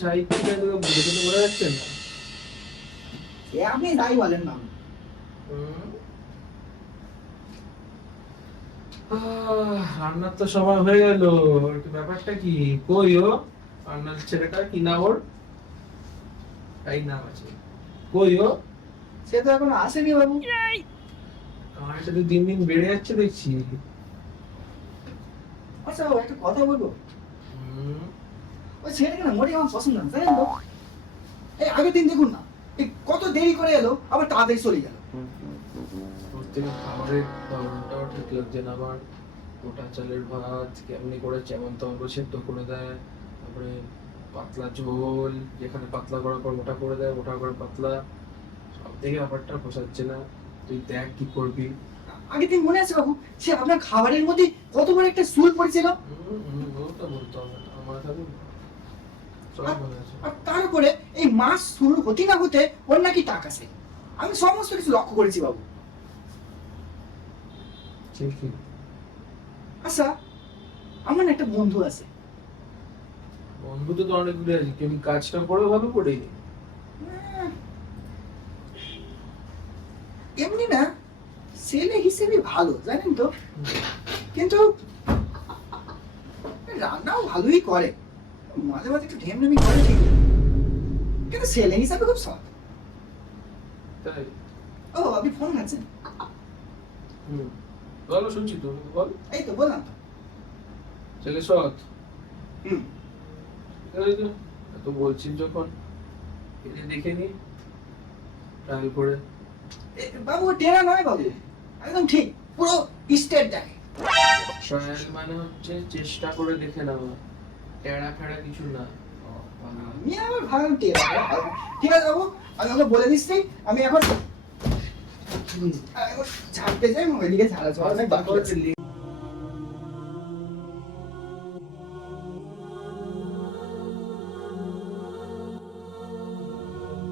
সাহিত্যিক তো যাচ্ছে না? আপনি তাই বলেন না। রান্নার তো সময় হয়ে গেল। ব্যাপারটা কি? কই ও? রান্নার ছেলেটা কি নাম ওর? তাই নাম আছে। কই ও? সে তো এখন আসেনি বাবু। আমার সাথে দিন দিন বেড়ে যাচ্ছে দেখছি। আচ্ছা একটা কথা বলব? ওই ছেলেটাকে না মোটেই আমার পছন্দ না জানেন তো? এই আগের দিন দেখুন না এই কত দেরি করে এলো আবার তাড়াতাড়ি চলে গেল। খাবারের ধরনটাও ঠিক লাগছে না আমার গোটা চালের ভাত কেমনি করে যেমন তেমন করে সেদ্ধ করে দেয় তারপরে পাতলা ঝোল যেখানে পাতলা করার পর মোটা করে দেয় মোটা করে পাতলা। সব থেকে ব্যাপারটা পোষাচ্ছে না তুই দেখ কি করবি। আগের দিন মনে আছে বাবু সে আপনার খাবারের মধ্যে কত বড় একটা সুল পড়েছিল হুম, হুম, ওটা বলতে হবে না আমার কাছে সব মনে আছে আর তারপরে এই মাস শুরু হতে না হতে ওর নাকি টাকা আমি সমস্ত কিছু লক্ষ্য করেছি বাবু। আচ্ছা আমার একটা বন্ধু আছে। বন্ধু তো অনেকগুলো আছে। কিন্তু কাজটা করে ভালো করে এমনি না ছেলে হিসেবে ভালো জানেন তো? কিন্তু রান্নাও ভালোই করে। মাঝে মাঝে একটু ঢেমঢেমি করে ঠিক। কিন্তু ছেলে হিসাবে খুব সৎ তাই? ও আপনি ফোন খাচ্ছেন হুম। বলো শুনছি তো বল। এই তো বললাম তো। ছেলে সৎ হুম। তো, এত বলছিস যখন এনে দেখে নি ট্রায়াল করে। বাবু টেরা নয় বাবু। একদম ঠিক পুরো স্টেট দেখে। ট্রায়াল মানে হচ্ছে চেষ্টা করে দেখে নেওয়া। টেড়া ফেড়া কিছু না। আমি আবার ভালো টেরা ঠিক আছে বাবু আমি ওকে বলে দিচ্ছি আমি এখন আমি ছাড়তে যাই ওইদিকে ছাড়া ছাড়া বাকি আছে।